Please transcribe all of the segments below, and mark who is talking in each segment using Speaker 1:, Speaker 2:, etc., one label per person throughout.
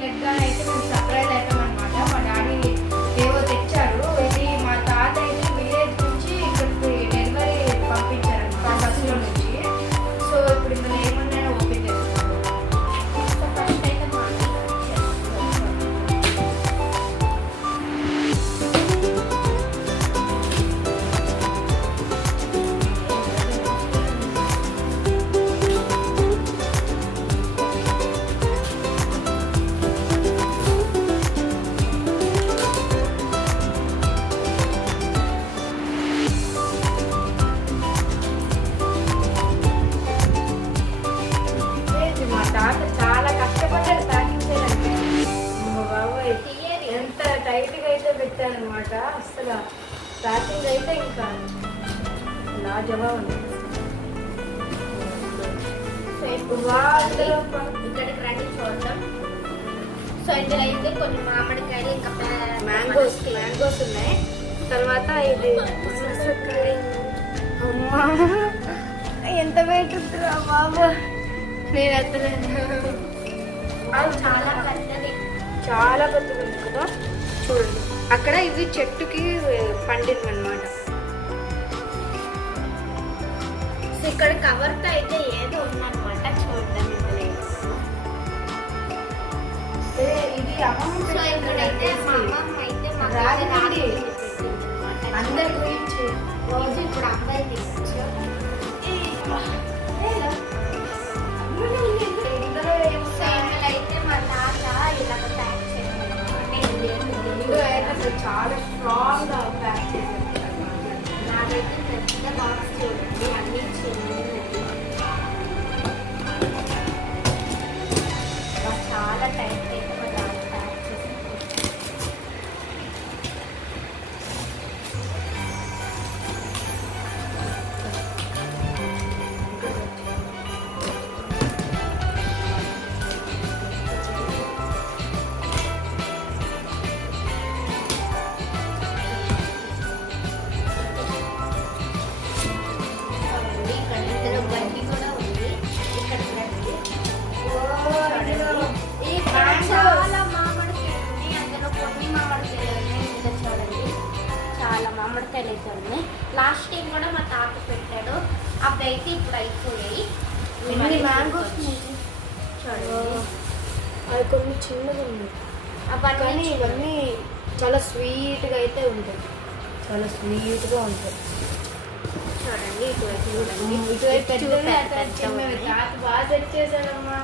Speaker 1: లెగ్గానే అయితే మేము ఉంది
Speaker 2: సో ఇక్కడికి రండి చూద్దాం. ఇందులో అయితే కొన్ని మామిడికాయలు ఇంకా
Speaker 1: మ్యాంగోస్ మ్యాంగోస్ ఉన్నాయి. తర్వాత ఇది. అమ్మా. ఎంత ఉంటుందా బాబు. నేను ఎత్తలేను
Speaker 2: చాలా పెద్దది.
Speaker 1: చాలా పెద్దగా ఉంది కదా. చూడండి. అక్కడ ఇవి చెట్టుకి పండినవి అనమాట
Speaker 2: ఇక్కడ కవర్తో అయితే ఏదో ఉందన్నమాట
Speaker 1: ఇది
Speaker 2: సో ఇక్కడైతే మా అమ్మమ్మ అయితే మా.
Speaker 1: అందరి గురించి
Speaker 2: రోజు ఇప్పుడు అబ్బాయి తినచ్చు
Speaker 1: ఇందులో
Speaker 2: సో తాత పెట్టాడు అవి అయితే ఇప్పుడు అయిపోయాయి.
Speaker 1: ఎన్ని మ్యాంగోస్ అది కొన్ని చిన్నగా ఉన్నాయి.
Speaker 2: అవన్నీ
Speaker 1: కానీ ఇవన్నీ చాలా స్వీట్గా అయితే ఉంటాయి. చాలా స్వీట్గా ఉంటాయి.
Speaker 2: చూడండి ఇటువైపు
Speaker 1: ఇటువైపు. తాత బాగా set చేశాడమ్మా.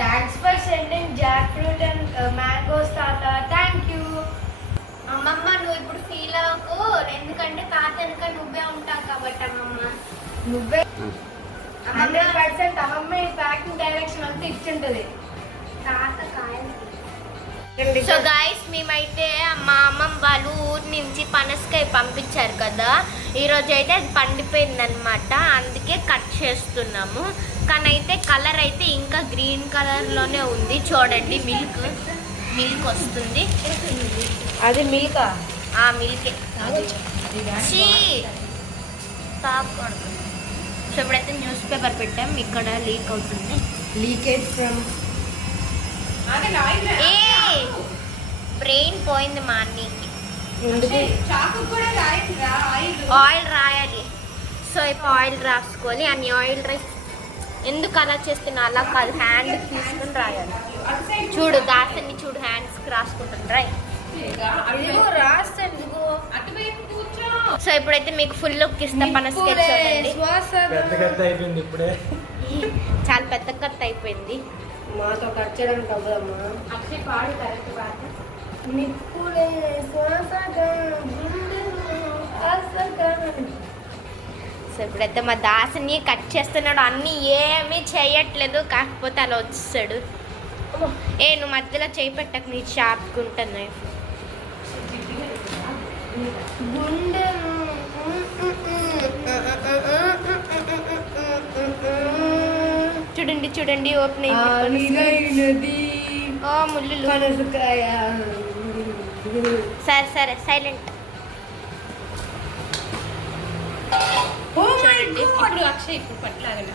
Speaker 1: Thanks for sending jackfruit and mangoes తాత.
Speaker 2: నువ్వు ఇప్పుడు ఫీల్ అవ్వకు. ఎందుకంటే తాత వెనుక నువ్వే ఉంటావు కాబట్టి అమ్మమ్మ.
Speaker 1: నువ్వే హండ్రెడ్ పర్సెంట్ అమ్మమ్మ ఈ ప్యాకింగ్ డైరెక్షన్ అంతా ఇచ్చింటది.
Speaker 2: తాత కాయలు సో గాయస్ మేమైతే మా అమ్మమ్మ వాళ్ళు ఊరి నుంచి పనసకాయ పంపించారు కదా. ఈరోజు అయితే అది పండిపోయింది అనమాట అందుకే కట్ చేస్తున్నాము. కానీ అయితే కలర్ అయితే ఇంకా గ్రీన్ కలర్లోనే ఉంది. చూడండి మిల్క్ మిల్క్ వస్తుంది.
Speaker 1: అది మీకా
Speaker 2: ఆ మిల్కే తాకూడదు సో ఇప్పుడైతే న్యూస్ పేపర్ పెట్టాం ఇక్కడ లీక్ అవుతుంది.
Speaker 1: Leakage from
Speaker 2: A! బ్రెయిన్ పోయింది మా అన్నీకి.
Speaker 1: ఎందుకు?
Speaker 2: ఆయిల్ రాయాలి. సో ఇప్పుడు ఆయిల్ రాసుకోవాలి అన్ని ఆయిల్ రైస్ ఎందుకు అలా చేస్తున్నా? అలా కాదు హ్యాండ్ తీసుకుని రాయాలి. చూడు దాసన్ని చూడు హ్యాండ్స్కి రాసుకుంటాను
Speaker 1: ఇదిగో
Speaker 2: సో ఇప్పుడైతే మీకు ఫుల్ లుక్ ఇస్తా
Speaker 3: పెద్ద పెద్ద అయిపోయింది ఇప్పుడే.
Speaker 2: చాలా పెద్ద కత్త అయిపోయింది.
Speaker 1: మాతో కట్ చేయడానికి అవ్వదమ్మా.
Speaker 2: అక్షయ్ పాడు కరెక్ట్ పాడు.
Speaker 1: నిప్పులే శ్వాసగా గుండెలో ఆశగా.
Speaker 2: సో ఇప్పుడైతే మా దాసని కట్ చేస్తున్నాడు. అన్నీ ఏమీ చేయట్లేదు. కాకపోతే అలా వచ్చేసాడు. ఏ నువ్వు మధ్యలో చేయి పెట్టకు నీ షాప్కుంటాను నైఫ్
Speaker 1: గుండెలో
Speaker 2: చూడండి చూడండి ఓపెన్ అయిపోయింది ముళ్ళు
Speaker 1: పనసకాయ
Speaker 2: సరే సరే సైలెంట్ చూడండి
Speaker 3: ఇప్పుడు అక్షయ్ ఇప్పుడు పట్లాగండి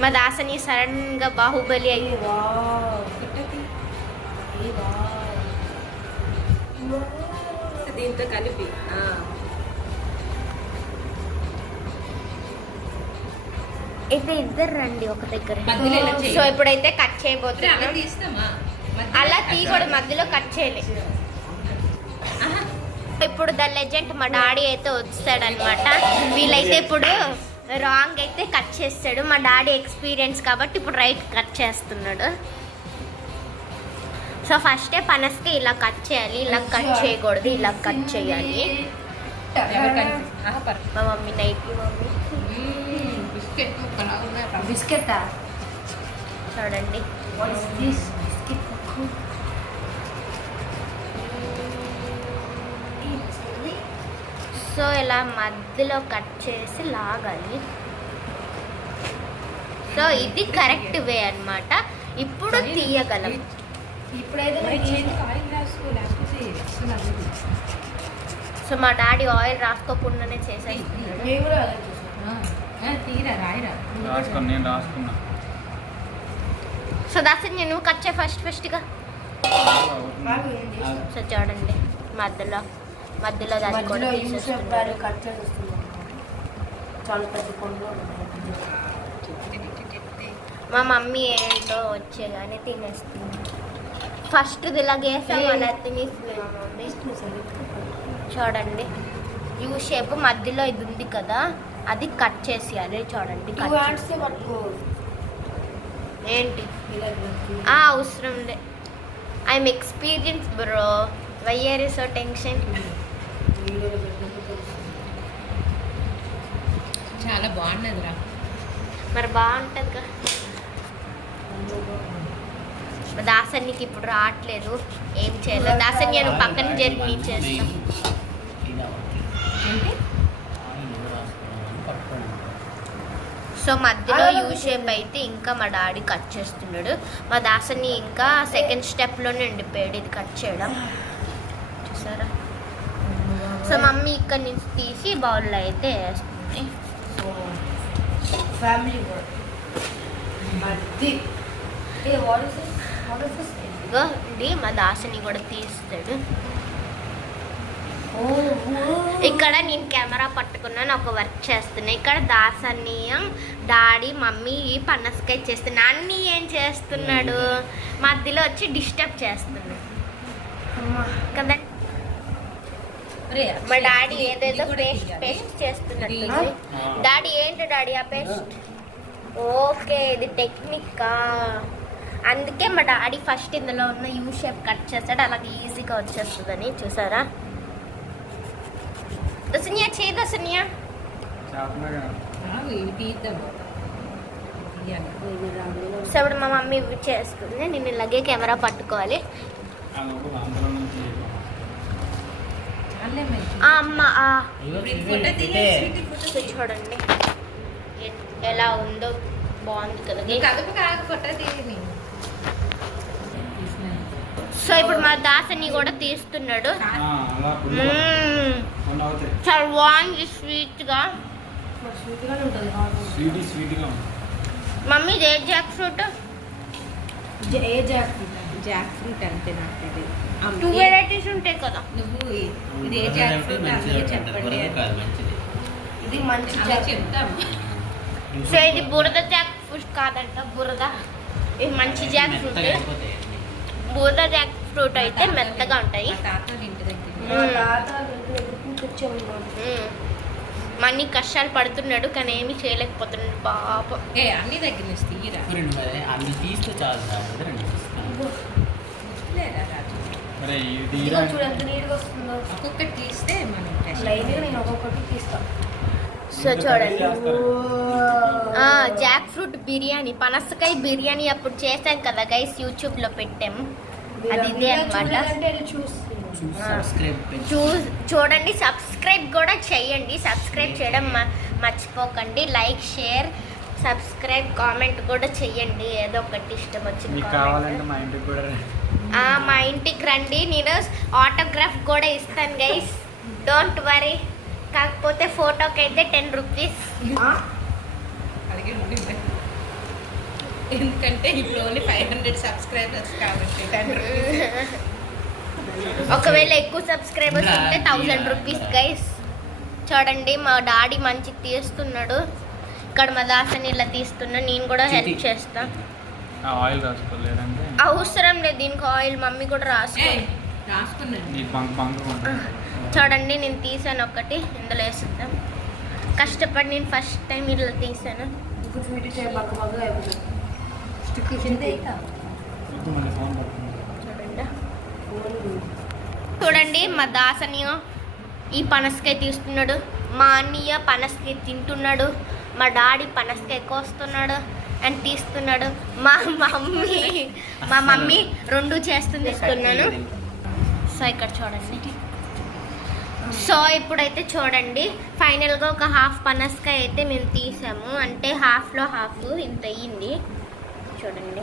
Speaker 2: మా దాసని సడన్గా బాహుబలి అయ్యి
Speaker 3: దీంతో కలిపి.
Speaker 2: అయితే ఇద్దరు రండి ఒక దగ్గర. సో ఇప్పుడైతే కట్ చేయబోతున్నాం. అలా తీయకూడదు మధ్యలో కట్ చేయలే.
Speaker 3: ఆహా.
Speaker 2: ఇప్పుడు ద లెజెండ్ మా డాడీ అయితే వచ్చాడనమాట వీళ్ళైతే ఇప్పుడు రాంగ్ అయితే కట్ చేస్తాడు. మా డాడీ ఎక్స్పీరియన్స్ కాబట్టి ఇప్పుడు రైట్ కట్ చేస్తున్నాడు. సో ఫస్టే పనస్కి ఇలా కట్ చేయాలి. ఇలా కట్ చేయకూడదు. ఇలా కట్ చేయాలి. మా మమ్మీ నైట్ మమ్మీ.
Speaker 3: బిస్కెట్
Speaker 2: చూడండి. సో ఇలా మధ్యలో కట్ చేసి లాగాలి. సో ఇది కరెక్ట్ వే అన్నమాట. ఇప్పుడు తీయగలం. సో మా డాడీ ఆయిల్ రాసుకోకుండానే చేసేస్తున్నాడు
Speaker 1: నేను కూడా అలా చేశాను.
Speaker 3: ఆ, ఆ, తీరా రాయరా?
Speaker 4: రాసుకున్నా నేను రాసుకున్నా.
Speaker 2: సో దాసి నేను కట్ చేయి ఫస్ట్ ఫస్ట్గా. సో చూడండి మధ్యలో. మధ్యలో దాన్ని
Speaker 1: మధ్యలో కట్ చాలా పెద్ద కొండలో
Speaker 2: మా మమ్మీ ఏంటో వచ్చేగానే తినేస్తుంది. ఫస్ట్ ఇలాగేసాం అలా తినేస్తుంది మా మమ్మీ. చూడండి. యూ షేప్ మధ్యలో ఇది ఉంది కదా అది కట్ చేసేయాలి చూడండి ఏంటి? అవసరం లే. I'm experience bro why are so tension.
Speaker 3: చాలా బాగున్నది రా
Speaker 2: మరి బాగుంటుంది కదా దాసన్నికి ఇప్పుడు రావట్లేదు. ఏం చేయలేదు. దాసన్య నువ్వు పక్కన జరిగి నీ చేస్తాం
Speaker 3: ఏంటి?
Speaker 2: సో మధ్యలో యూ షేప్ అయితే ఇంకా మా డాడీ కట్ చేస్తున్నాడు. మా దాసని ఇంకా సెకండ్ స్టెప్లోనే ఉండిపోయాడు ఇది కట్ చేయడం. చూసారా సో మమ్మీ ఇక్కడ నుంచి తీసి బౌల్లో అయితే వేస్తుంది.
Speaker 1: సో ఫ్యామిలీ
Speaker 2: ఇదిగో ఇది మా దాసని కూడా తీస్తాడు. ఇక్కడ నేను కెమెరా పట్టుకున్నాను ఒక వర్క్ చేస్తున్నా. ఇక్కడ దాసన్నీయం డాడీ మమ్మీ ఈ పన్నసకాయ చేస్తున్నా అన్నీ ఏం చేస్తున్నాడు? మధ్యలో వచ్చి డిస్టర్బ్ చేస్తున్నాడు. కదా?
Speaker 3: ఒరే,
Speaker 2: మా డాడీ ఏదేదో పేస్ట్. పేస్ట్ చేస్తున్నట్టు డాడీ ఏంటి డాడీ ఆ పేస్ట్? ఓకే ఇది టెక్నిక్కా అందుకే మా డాడీ ఫస్ట్ ఇందులో ఉన్న యూ షేప్ కట్ చేస్తాడు అలాగే ఈజీగా వచ్చేస్తుందని. చూసారా? దసనియా చేయి దసనియా. సో ఇప్పుడు మా మమ్మీ ఇవి చేస్తుంది నేను ఇలాగే కెమెరా పట్టుకోవాలి
Speaker 4: ఆ లోపల అందులో నుంచి
Speaker 3: చాలే మరి.
Speaker 2: ఆ అమ్మ. చూడండి. ఎలా ఉందో బాగుంది కదా సో ఇప్పుడు మా దాసని కూడా తీస్తున్నాడు. చాలా బాగుంది స్వీట్గా. మమ్మీ ఇదే జాక్ ఫ్రూట్
Speaker 1: ఏ జాక్
Speaker 3: జాక్ ఫ్రూట్ అంతే నాకు ఇది అమ్మ,
Speaker 2: టూ వెరైటీస్ ఉంటాయి కదా.
Speaker 3: నువ్వు ఇది ఏ జాక్ ఫ్రూట్ అందరూ చెప్పండి.
Speaker 1: ఇది మంచి
Speaker 3: చెప్తాం.
Speaker 2: సో ఇది బురద జాక్ ఫ్రూట్ కాదంట బురద. ఇది మంచి జాక్ ఫ్రూట్. బురద జాక్ ఫ్రూట్ అయితే మెత్తగా ఉంటాయి.
Speaker 3: మా తాత వాళ్ళ ఇంటి దగ్గర
Speaker 1: మా తాత తెచ్చాము
Speaker 2: మ్మ్. మన్ని కష్టాలు పడుతున్నాడు కానీ ఏమీ చేయలేకపోతున్నాడు పాపం.
Speaker 3: ఏ అన్ని దగ్గర నుంచి తీయరా?
Speaker 5: రెండు మరి అన్ని తీస్తే చాలు
Speaker 3: ఒక్కొక్కటి తీస్తే మనం
Speaker 2: సో చూడండి. ఆ, జాక్ ఫ్రూట్ బిర్యానీ పనసకాయ బిర్యానీ అప్పుడు చేశాం కదా గైస్ యూట్యూబ్లో పెట్టాం అది ఇదే చూ చూడండి సబ్స్క్రైబ్ కూడా చేయండి. సబ్స్క్రైబ్ చేయడం మర్చిపోకండి. లైక్ షేర్ సబ్స్క్రైబ్ కామెంట్ కూడా చెయ్యండి. ఏదో ఒకటి ఇష్టం వచ్చింది
Speaker 4: మీకు కావాలంటే మా ఇంటికి కూడా
Speaker 2: మా ఇంటికి రండి. నేను ఆటోగ్రాఫ్ కూడా ఇస్తాను గైస్ డోంట్ వరీ కాకపోతే ఫోటోకి అయితే టెన్ రూపీస్.
Speaker 3: ఎందుకంటే ఇప్పుడు ఓన్లీ ఫైవ్ హండ్రెడ్ సబ్స్క్రైబర్స్ కాబట్టి టెన్ రూపీస్.
Speaker 2: ఒకవేళ ఎక్కువ సబ్స్క్రైబర్స్ ఉంటే థౌజండ్ రూపీస్ గైస్ చూడండి మా డాడీ మంచి తీస్తున్నాడు. ఇక్కడ మా దాసని ఇలా తీస్తున్నా నేను కూడా హెల్ప్ చేస్తా.
Speaker 4: ఆయిల్ రాసుకోలేదంటే.
Speaker 2: అవసరం లేదు దీనికి ఆయిల్ మమ్మీ కూడా రాసుకో.
Speaker 3: రాసుకున్నాను.
Speaker 4: నీకు బంక్ బంక్ ఉంటుంది
Speaker 2: చూడండి నేను తీసాను ఒకటి ఇందులో వేసిద్దాం. కష్టపడి నేను ఫస్ట్ టైం ఇలా తీసాను. చూడండి. చూడండి మా దాసనియో ఈ పనసకాయ తీస్తున్నాడు. మా అన్నయ్య పనసకాయ తింటున్నాడు. మా డాడీ పనసకాయ కోస్తున్నాడు అండ్ తీస్తున్నాడు. మా మమ్మీ మా మమ్మీ రెండు చేస్తుంది. ఇస్తున్నాను. సో ఇక్కడ చూడండి. సో ఇప్పుడైతే చూడండి. ఫైనల్గా ఒక హాఫ్ పనసకాయ అయితే మేము తీసాము. అంటే హాఫ్లో హాఫ్ ఇంత అయ్యింది. చూడండి.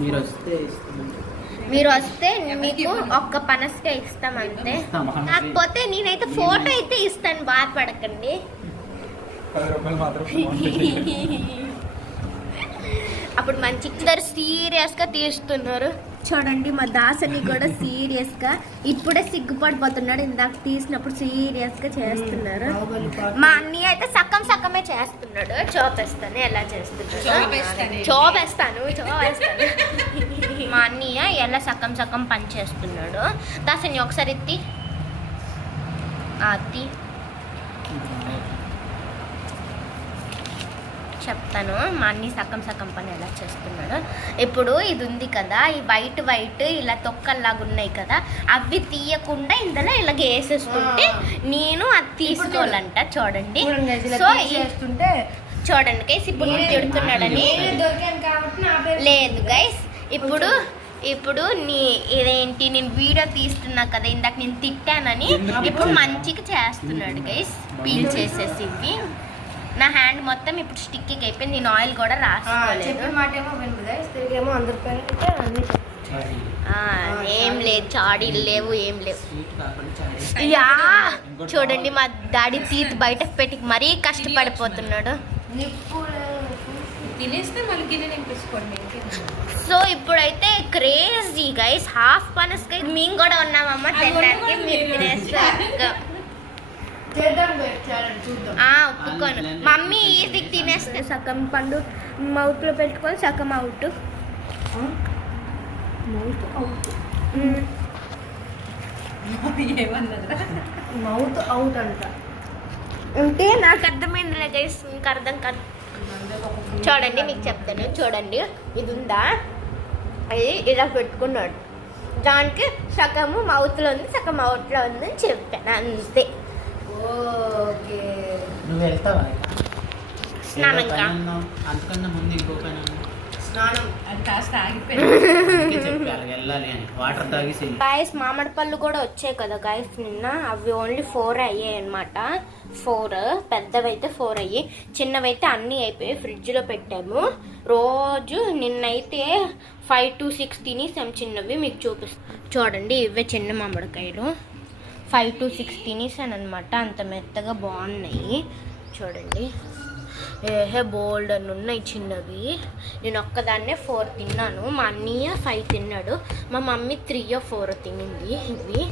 Speaker 5: మీరు వస్తే ఇస్తాం.
Speaker 2: మీరు వస్తే మీకు ఒక్క పనసకాయ ఇస్తాం అంతే కాకపోతే నేనైతే ఫోటో అయితే ఇస్తాను. బాధపడకండి. అప్పుడు మంచి ఇద్దరు సీరియస్గా తీస్తున్నారు. చూడండి మా దాసని కూడా సీరియస్గా ఇప్పుడే సిగ్గుపడిపోతున్నాడు. ఇందాక తీసినప్పుడు సీరియస్గా చేస్తున్నారు. మా అన్నయ్య అయితే సక్కం సక్కమే చేస్తున్నాడు. చూపిస్తాను ఎలా చేస్తున్నాడు?
Speaker 3: చూపిస్తాను.
Speaker 2: చూపిస్తాను చూపిస్తాను మా అన్నయ్య ఎలా సక్కం సక్కం పని చేస్తున్నాడు? దాసని ఒకసారి ఎత్తి. ఆ, అత్తి చెప్తాను. మా అన్ని సగం సగం పని ఎలా చేస్తున్నాడు. ఇప్పుడు ఇది ఉంది కదా ఈ వైట్ వైట్ ఇలా తొక్కల్లాగా ఉన్నాయి కదా అవి తీయకుండా ఇందులో ఇలా వేసేస్తుంటే నేను అది తీసుకోవాలంట చూడండి. సో
Speaker 1: చేస్తుంటే
Speaker 2: చూడండి గైస్ ఇప్పుడు నేను తిడుతున్నాడని లేదు గైస్ ఇప్పుడు ఇప్పుడు నీ ఇదేంటి నేను వీడియో తీస్తున్నా కదా ఇందాక నేను తిట్టానని ఇప్పుడు మంచిగా చేస్తున్నాడు గైస్ పీల్ చేసేసి ఇవి. నా హ్యాండ్ మొత్తం ఇప్పుడు స్టిక్ అయిపోయింది. నేను ఆయిల్ కూడా
Speaker 1: ఆ,
Speaker 2: రాసుకోలేదు
Speaker 1: మాట ఏమో వినదు అందరి
Speaker 2: ఏం లేదు. చాడీలు లేవు ఏం లేవు. యా! చూడండి మా డాడీ తీత్ బయటకు పెట్టి మరీ కష్టపడిపోతున్నాడు. సో ఇప్పుడైతే క్రేజీ గైస్ హాఫ్ పనస్కాయ మేము కూడా ఉన్నామమ్మ తినడానికి. మీరు. తినేస్తారు
Speaker 1: చేద్దాం guys, ఛాలెంజ్ చూద్దాం
Speaker 2: ఆ, ఒప్పుకోను. మమ్మీ ఈజీకి తినేస్తే సగం పండు మౌత్లో పెట్టుకొని సగం అవుట్.
Speaker 1: Mouth out. అంట.
Speaker 2: అంటే నాకు అర్థమైందిలే గైస్ మీకు అర్థం కాదు. చూడండి మీకు చెప్తాను. చూడండి ఇది ఉందా అది ఇలా పెట్టుకున్నాడు. దానికి సగము మౌత్లో ఉంది సగం అవుట్లో ఉంది అని చెప్పాను అంతే.
Speaker 1: ఓకే.
Speaker 5: నువ్వు వెళ్తావా?
Speaker 2: స్నానం.
Speaker 5: అంతకన్నా ముందు ఇంకో పని అన్నావు.
Speaker 1: స్నానం.
Speaker 3: అది కాస్త ఆగిపోయింది.
Speaker 5: అందుకే చెప్పారు వెళ్ళాలి అని. వాటర్ తాగేసి వెళ్ళు.
Speaker 2: గాయస్ మామిడి పళ్ళు కూడా వచ్చాయి కదా గాయస్ నిన్న. అవి ఓన్లీ ఫోర్ అయ్యాయి అనమాట ఫోర్ పెద్దవైతే ఫోర్ అయ్యి చిన్నవైతే అన్నీ అయిపోయాయి ఫ్రిడ్జ్లో పెట్టాము. రోజు నిన్నైతే ఫైవ్ టు సిక్స్ తినేసాం చిన్నవి మీకు చూపిస్తాను చూడండి ఇవే చిన్న మామిడికాయలు. ఫైవ్ టు సిక్స్ తినేసాను అనమాట అంత మెత్తగా బాగున్నాయి. చూడండి. ఏహే బోల్డ్ అని ఉన్నాయి చిన్నవి. నేను ఒక్కదాన్నే ఫోర్ తిన్నాను. మా అన్నయ్య ఫైవ్ తిన్నాడు. మా మమ్మీ త్రీ ఫోర్ తినింది ఇవి.